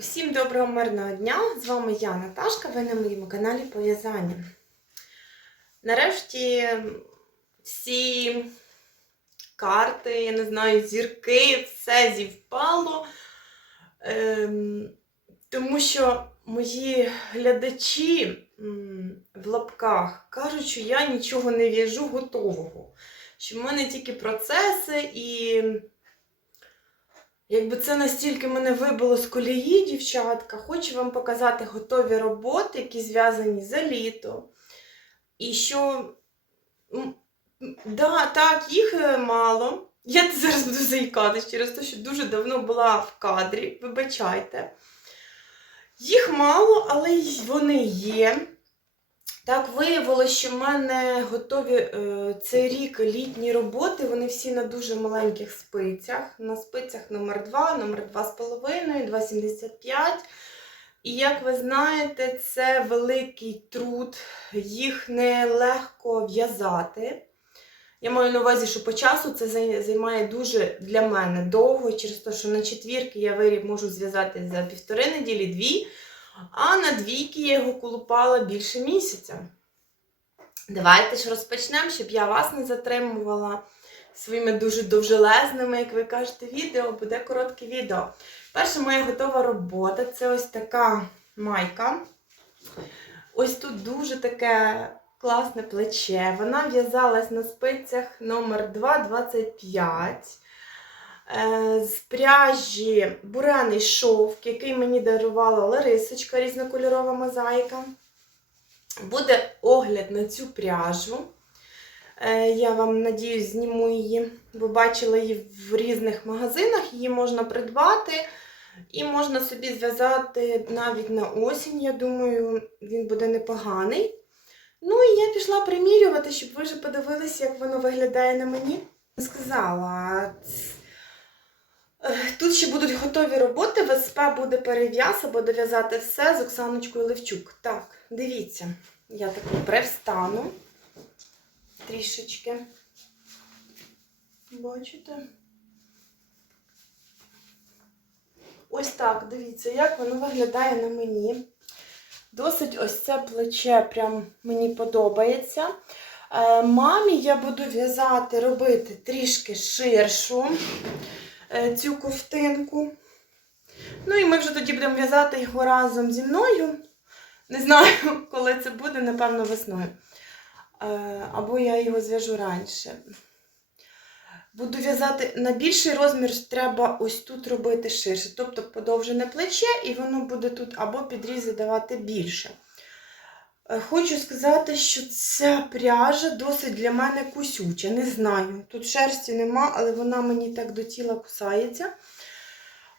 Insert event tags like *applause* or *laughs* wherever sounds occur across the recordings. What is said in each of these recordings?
Усім доброго мирного дня! З вами я, Наташка, ви на моєму каналі по в'язанню. Нарешті всі карти, я не знаю, зірки, все зівпало. Ем, тому що мої глядачі в лапках кажуть, що я нічого не в'яжу готового. Що в мене тільки процеси і. Якби це настільки мене вибило з колії, дівчатка, хочу вам показати готові роботи, які зв'язані за літо. І що, да, так, їх е, мало. Я *laughs* зараз буду заїкатись через те, що дуже давно була в кадрі, вибачайте. Їх мало, але вони є. Так виявилося, що в мене готові е, цей рік літні роботи, вони всі на дуже маленьких спицях. На спицях номер 2 номер 2,5, 2,75. І як ви знаєте, це великий труд, їх нелегко в'язати. Я маю на увазі, що по часу це займає дуже для мене довго, через те, що на четвірки я виріб можу зв'язати за півтори неділі, дві. А на двійки я його колупала більше місяця. Давайте ж розпочнемо, щоб я вас не затримувала своїми дуже довжелезними, як ви кажете, відео. Буде коротке відео. Перша моя готова робота це ось така майка. Ось тут дуже таке класне плече. Вона в'язалась на спицях номер 2,25. Е, З пряжі бурений шовк, який мені дарувала Ларисочка, різнокольорова мозаїка. Буде огляд на цю пряжу. Е, Я вам надіюсь, зніму її, бо бачила її в різних магазинах. Її можна придбати і можна собі зв'язати навіть на осінь. Я думаю, він буде непоганий. Ну і я пішла примірювати, щоб ви вже подивилися, як воно виглядає на мені. Сказала. Е, Тут ще будуть готові роботи, ВСП буде перев'яз або дов'язати все з Оксаночкою Левчук. Так, дивіться, я таку привстану трішечки. Бачите? Ось так, дивіться, як воно виглядає на мені. Досить ось це плече прям мені подобається. Е, Мамі я буду в'язати, робити трішки ширшу цю ковтинку. Ну і ми вже тоді будемо в'язати його разом зі мною. Не знаю, *laughs* коли це буде, напевно, весною. Е, Або я його зв'яжу раніше. Буду в'язати на більший розмір, треба ось тут робити ширше. Тобто подовжене плече, і воно буде тут або підрізи давати більше. Е, Хочу сказати, що ця пряжа досить для мене кусюча. Не знаю. Тут шерсті нема, але вона мені так до тіла кусається.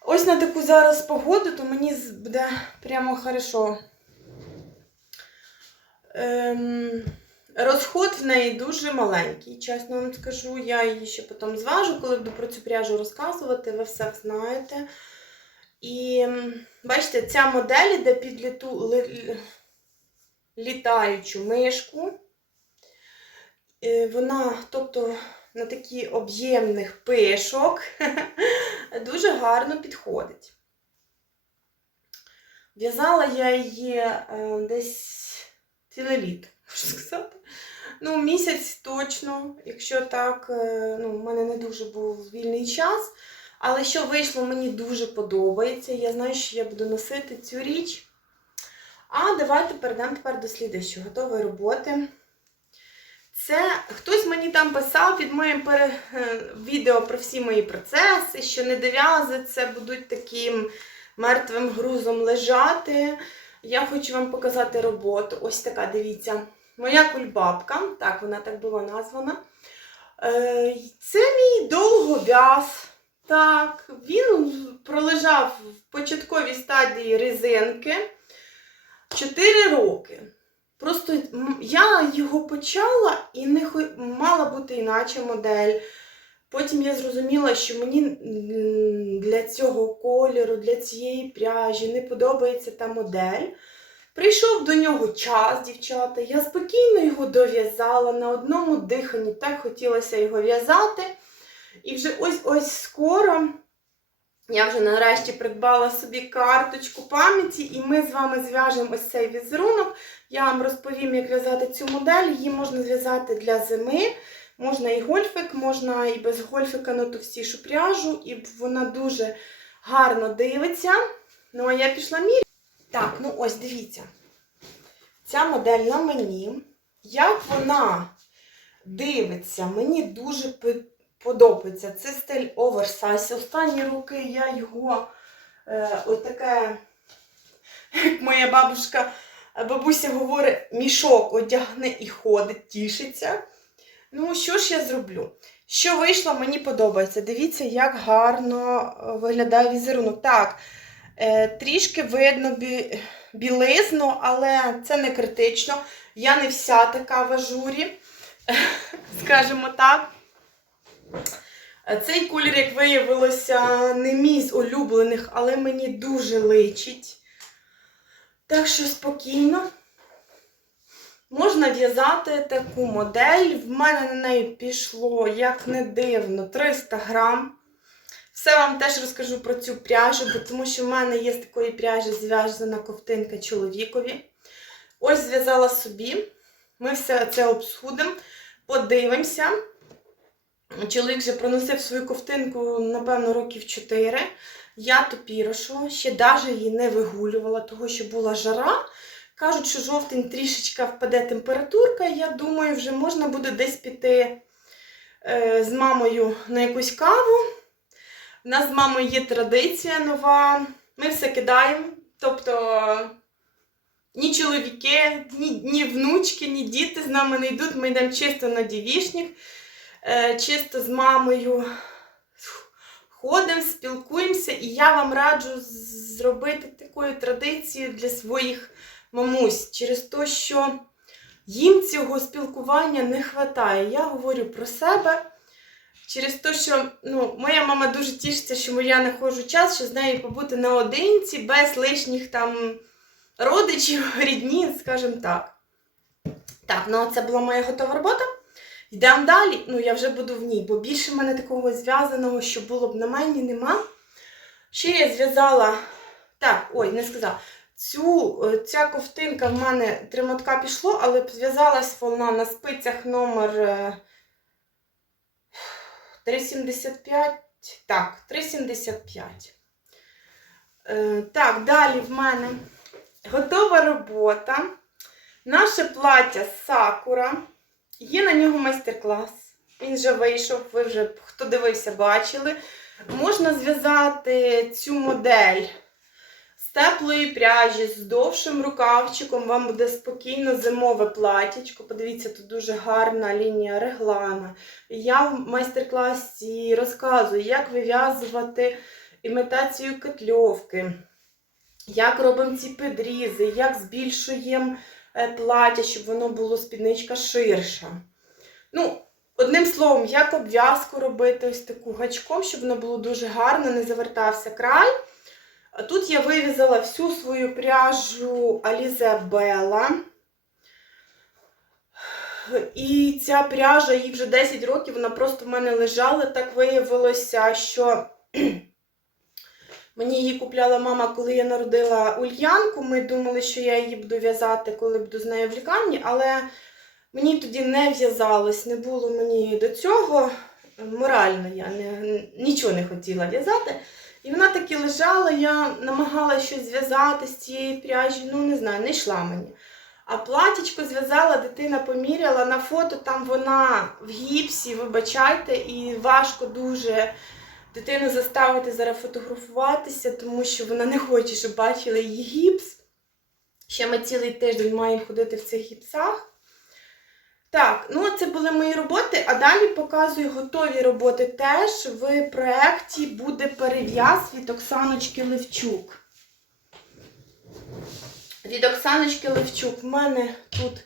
Ось на таку зараз погоду, то мені буде прямо хорошо. Ем, розход в неї дуже маленький, чесно вам скажу. Я її ще потім зважу, коли буду про цю пряжу розказувати, ви все знаєте. І бачите, ця модель іде під літу, літаючу мишку. Е, Вона, тобто, на такі об'ємних пишок *laughs* дуже гарно підходить. В'язала я її е, десь ціле літо, *laughs* можна сказати. Ну, місяць точно, якщо так, е, ну, в мене не дуже був вільний час. Але що вийшло, мені дуже подобається. Я знаю, що я буду носити цю річ. А давайте перейдемо тепер до слідуючої готової роботи. Це хтось мені там писав під моїм пере... е, відео про всі мої процеси, що не дов'язаться, будуть таким мертвим грузом лежати. Я хочу вам показати роботу. Ось така, дивіться. Моя кульбабка, так, вона так була названа. Е, Це мій довгов'яз. Так, він пролежав в початковій стадії резинки 4 роки. Просто я його почала і не хо... мала бути іначе модель. Потім я зрозуміла, що мені для цього кольору, для цієї пряжі не подобається та модель. Прийшов до нього час, дівчата. Я спокійно його дов'язала на одному диханні. Так хотілося його в'язати. І вже ось ось скоро Я вже нарешті придбала собі карточку пам'яті, і ми з вами зв'яжемо ось цей візерунок. Я вам розповім, як в'язати цю модель. Її можна зв'язати для зими. Можна і гольфик, можна і без гольфика на товстішу пряжу, і вона дуже гарно дивиться. Ну, а я пішла міряти. Так, ну ось дивіться. Ця модель на мені. Як вона дивиться, мені дуже п- подобається. Це стиль оверсайз. Останні роки я його е, отаке, як моя бабушка, бабуся говорить, мішок одягне і ходить, тішиться. Ну, що ж я зроблю? Що вийшло, мені подобається. Дивіться, як гарно е, виглядає візерунок. Так, е, трішки видно бі... білизну, але це не критично. Я не вся така в ажурі, *laughs* скажімо так. Е, Цей колір, як виявилося, не мій з улюблених, але мені дуже личить. Так що спокійно. Можна в'язати таку модель. В мене на неї пішло, як не дивно, 300 грам. Все вам теж розкажу про цю пряжу, бо тому що в мене є з такої пряжі зв'язана ковтинка чоловікові. Ось зв'язала собі. Ми все це обсудимо, подивимося. Чоловік вже проносив свою ковтинку, напевно, років 4. Я топірошу, ще навіть її не вигулювала, тому що була жара. Кажуть, що жовтень трішечка впаде температурка. Я думаю, вже можна буде десь піти е, з мамою на якусь каву. У нас з мамою є традиція нова. Ми все кидаємо. Тобто ні чоловіки, ні, ні внучки, ні діти з нами не йдуть. Ми йдемо чисто на дівішник, е, чисто з мамою ходимо, спілкуємося, і я вам раджу зробити такою традицією для своїх мамусь через те, що їм цього спілкування не вистачає. Я говорю про себе. Через те, що ну, моя мама дуже тішиться, що я знаходжу час, що з нею побути наодинці, без лишніх там родичів, *laughs* рідні, скажімо так. Так, ну це була моя готова робота. Йдемо далі. Ну, я вже буду в ній, бо більше в мене такого зв'язаного, що було б на мені, нема. Ще я зв'язала. Так, ой, не сказала. Цю, е, ця ковтинка в мене три мотка пішло, але зв'язалась вона на спицях номер е, 3,75. Так, 3,75. Е, Так, далі в мене готова робота. Наше плаття Сакура. Є на нього майстер-клас. Він вже вийшов, ви вже хто дивився, бачили. Можна зв'язати цю модель з теплої пряжі, з довшим рукавчиком. Вам буде спокійно зимове платічко. Подивіться, тут дуже гарна лінія реглана. Я в майстер-класі розказую, як вив'язувати імітацію кетльовки, як робимо ці підрізи, як збільшуємо плаття, щоб воно було спідничка ширша. Ну, одним словом, як обв'язку робити ось таку гачком, щоб воно було дуже гарно, не завертався край. Тут я вив'язала всю свою пряжу Alize Bella. І ця пряжа, їй вже 10 років, вона просто в мене лежала. Так виявилося, що мені її купляла мама, коли я народила Ульянку. Ми думали, що я її буду в'язати, коли буду з нею в лікарні, але мені тоді не в'язалось, не було мені до цього. Морально я не, нічого не хотіла в'язати. І вона таки лежала, я намагалася щось зв'язати з цієї пряжі, ну не знаю, не йшла мені. А платічко зв'язала, дитина поміряла. На фото там вона в гіпсі, вибачайте, і важко дуже дитину заставити зараз фотографуватися, тому що вона не хоче, щоб бачили її гіпс. Ще ми цілий тиждень маємо ходити в цих гіпсах. Так, ну це були мої роботи, а далі показую готові роботи теж. В проєкті буде перев'яз від Оксаночки Левчук. Від Оксаночки Левчук в мене тут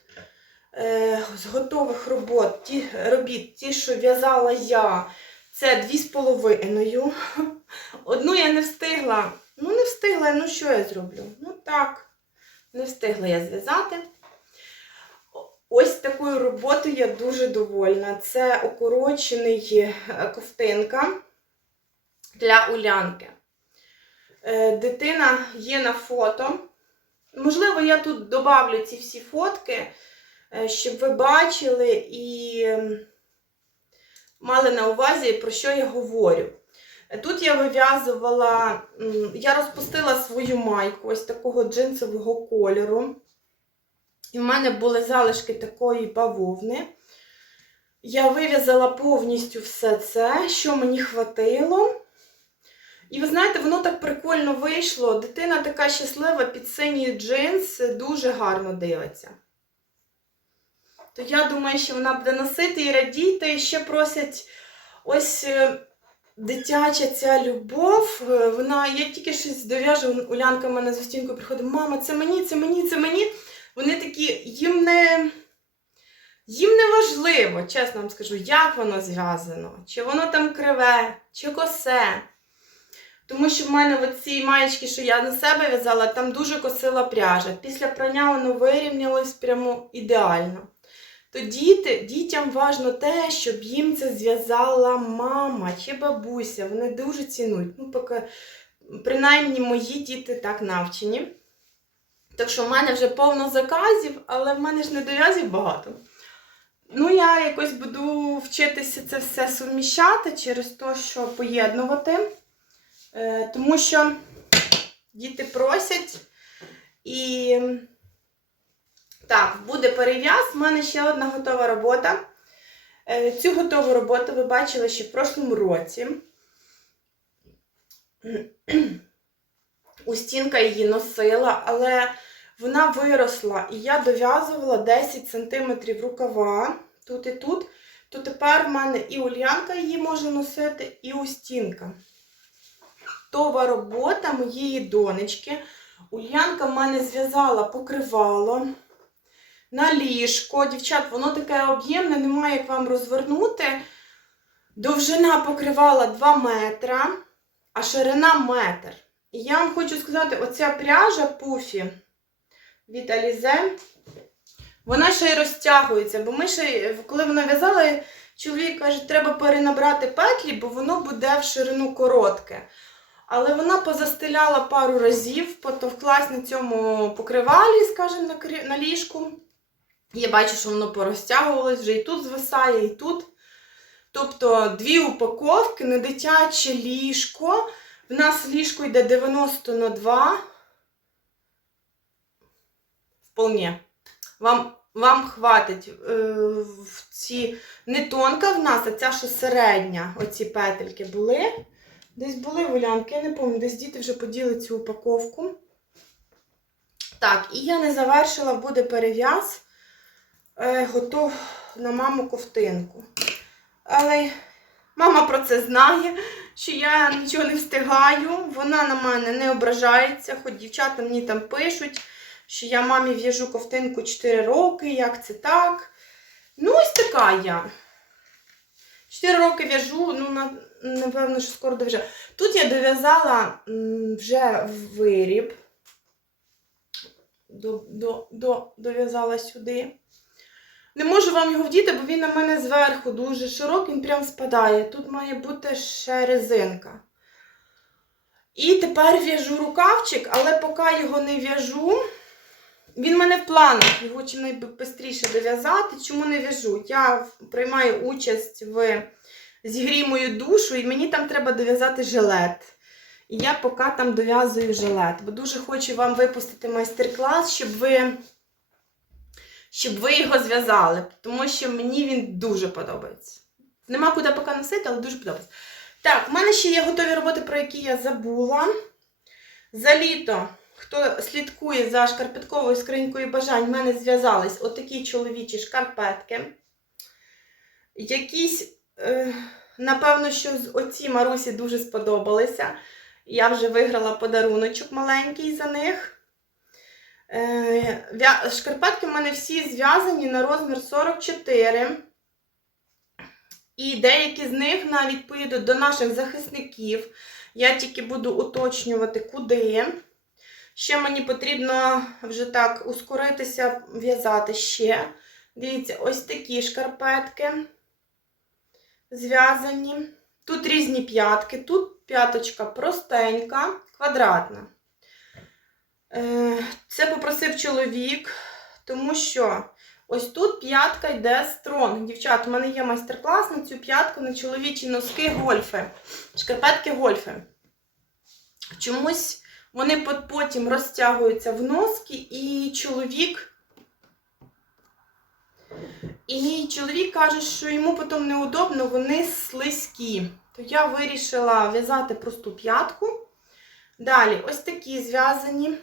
е, з готових робот, ті, робіт, ті, що в'язала я, це дві з половиною. Одну я не встигла. Ну, не встигла, ну що я зроблю? Ну так, не встигла я зв'язати. Ось такою роботою я дуже довольна. Це укорочений е, ковтинка для улянки. Е, Дитина є на фото. Можливо, я тут добавлю ці всі фотки, е, щоб ви бачили і мали на увазі, про що я говорю. Тут я вив'язувала, я розпустила свою майку ось такого джинсового кольору. І в мене були залишки такої бавовни. Я вив'язала повністю все це, що мені хватило. І ви знаєте, воно так прикольно вийшло. Дитина така щаслива під синій джинс, дуже гарно дивиться. То я думаю, що вона буде носити і радіти. І ще просять ось е, дитяча ця любов. е, Вона, я тільки щось дов'яжу, Улянка в мене за стінкою приходить, мама, це мені, це мені, це мені. Вони такі, їм не. Їм не важливо, чесно вам скажу, як воно зв'язано, чи воно там криве, чи косе. Тому що в мене оці маєчки, що я на себе в'язала, там дуже косила пряжа. Після прання воно вирівнялось прямо ідеально. То діти, дітям важно те, щоб їм це зв'язала мама чи бабуся. Вони дуже цінують. Ну, поки, принаймні, мої діти так навчені. Так що в мене вже повно заказів, але в мене ж не дов'язів багато. Ну, я якось буду вчитися це все суміщати через те, що поєднувати. Е, тому що діти просять. І так, буде перев'яз. У мене ще одна готова робота. Е, цю готову роботу ви бачили ще в прошлому році. *clears throat* Устінка її носила, але вона виросла, і я дов'язувала 10 см рукава тут і тут. То тепер в мене і Ульянка її може носити, і Устінка. Готова робота моєї донечки. Ульянка в мене зв'язала покривало на ліжко. Дівчат, воно таке об'ємне, немає як вам розвернути. Довжина покривала 2 метра, а ширина метр. І я вам хочу сказати, оця пряжа пуфі від Alize, вона ще й розтягується, бо ми ще, коли вона в'язала, чоловік каже, треба перенабрати петлі, бо воно буде в ширину коротке. Але вона позастеляла пару разів, потовклась на цьому покривалі, скажімо, на ліжку. Я бачу, що воно порозтягувалось, вже і тут звисає, і тут. Тобто дві упаковки на дитяче ліжко. В нас ліжко йде 90 на 2. Вполне. Вам, вам хватить е, в ці не тонка в нас, а ця, що середня, оці петельки були. Десь були волянки, я не пам'ятаю, десь діти вже поділи цю упаковку. Так, і я не завершила, буде перев'яз. Е, готов на маму ковтинку. Але мама про це знає, що я нічого не встигаю. Вона на мене не ображається, хоч дівчата мені там пишуть, що я мамі в'яжу ковтинку 4 роки, як це так. Ну, ось така я. 4 роки в'яжу, ну, на, напевно, що скоро дов'яжу. Тут я дов'язала вже виріб. До, до, до, дов'язала сюди. Не можу вам його вдіти, бо він на мене зверху дуже широкий, він прям спадає. Тут має бути ще резинка. І тепер в'яжу рукавчик, але поки його не в'яжу, він в мене в планах, його чим найбистріше дов'язати. Чому не в'яжу? Я приймаю участь в зігрій мою душу, і мені там треба дов'язати жилет. І я поки там дов'язую жилет, бо дуже хочу вам випустити майстер-клас, щоб ви щоб ви його зв'язали, тому що мені він дуже подобається. Нема куди поки носити, але дуже подобається. Так, в мене ще є готові роботи, про які я забула. За літо, хто слідкує за шкарпетковою скринькою бажань, в мене зв'язались отакі чоловічі шкарпетки. Якісь, е, напевно, що оці Марусі дуже сподобалися. Я вже виграла подаруночок маленький за них. Е, Шкарпетки в мене всі зв'язані на розмір 44. І деякі з них навіть поїдуть до наших захисників. Я тільки буду уточнювати, куди. Ще мені потрібно вже так ускоритися, в'язати ще. Дивіться, ось такі шкарпетки зв'язані. Тут різні п'ятки, тут п'яточка простенька, квадратна. Е, Це попросив чоловік, тому що ось тут п'ятка йде стронг. Дівчат, у мене є майстер-клас на цю п'ятку на чоловічі носки гольфи, шкарпетки гольфи. Чомусь вони потім розтягуються в носки, і чоловік. І чоловік каже, що йому потім неудобно, вони слизькі. То я вирішила в'язати просту п'ятку. Далі, ось такі зв'язані.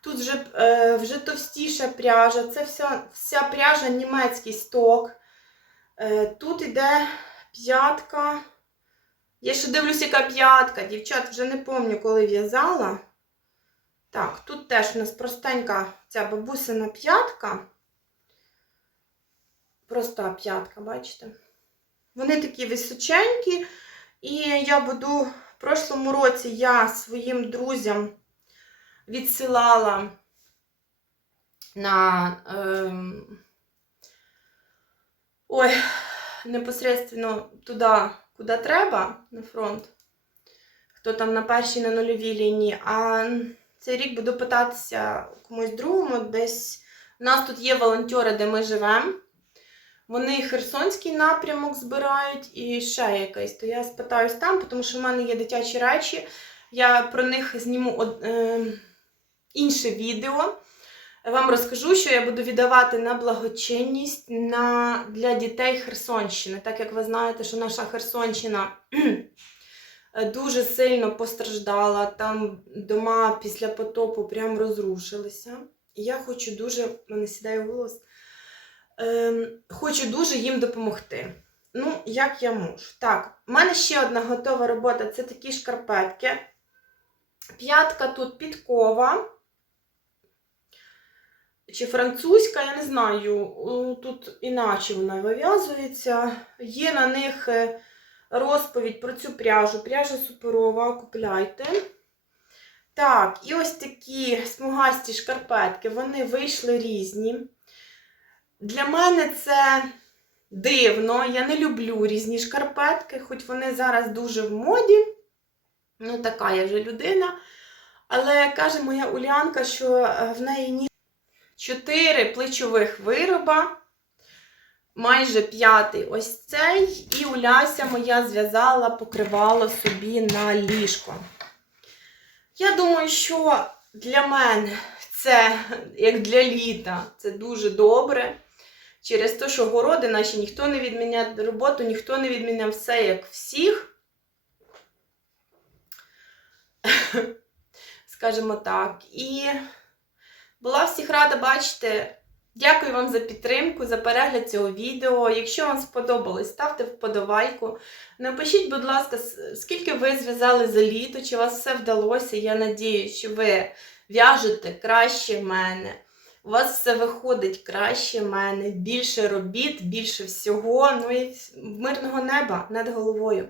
Тут вже, е, вже товстіша пряжа. Це вся, вся пряжа німецький сток. Е, тут іде п'ятка. Я ще дивлюсь, яка п'ятка. Дівчат, вже не пам'ятаю, коли в'язала. Так, тут теж у нас простенька ця бабусина п'ятка. Проста п'ятка, бачите? Вони такі височенькі. І я буду в прошлому році я своїм друзям відсилала на ем, ой, непосредственно туди, куди треба, на фронт. Хто там на першій, на нульовій лінії. А цей рік буду питатися комусь другому. Десь у нас тут є волонтери, де ми живемо. Вони Херсонський напрямок збирають і ще якийсь. То я спитаюсь там, тому що в мене є дитячі речі. Я про них зніму од- е, інше відео. Вам розкажу, що я буду віддавати на благочинність на, для дітей Херсонщини. Так як ви знаєте, що наша Херсонщина *clears throat* дуже сильно постраждала, там дома після потопу прям розрушилися. І я хочу дуже, мене сідає голос, ем, хочу дуже їм допомогти. Ну, як я можу. Так, в мене ще одна готова робота це такі шкарпетки. П'ятка тут підкова. Чи французька, я не знаю, тут іначе вона вив'язується. Є на них е, розповідь про цю пряжу. Пряжа суперова, купляйте. Так, і ось такі смугасті шкарпетки, вони вийшли різні. Для мене це дивно. Я не люблю різні шкарпетки, хоч вони зараз дуже в моді. Ну, така я вже людина. Але каже моя Улянка, що е, в неї ні 4 плечових вироба, майже п'ятий ось цей, і Уляся моя зв'язала покривало собі на ліжко. Я думаю, що для мене це, як для літа, це дуже добре. Через те, що городи наші ніхто не відміняє роботу, ніхто не відміняв все як всіх. *laughs* Скажімо так. І була всіх рада бачити. Дякую вам за підтримку, за перегляд цього відео. Якщо вам сподобалось, ставте вподобайку. Напишіть, будь ласка, скільки ви зв'язали за літо, чи вас все вдалося. Я надіюсь, що ви в'яжете краще мене. У вас все виходить краще мене, більше робіт, більше всього. Ну і мирного неба над головою.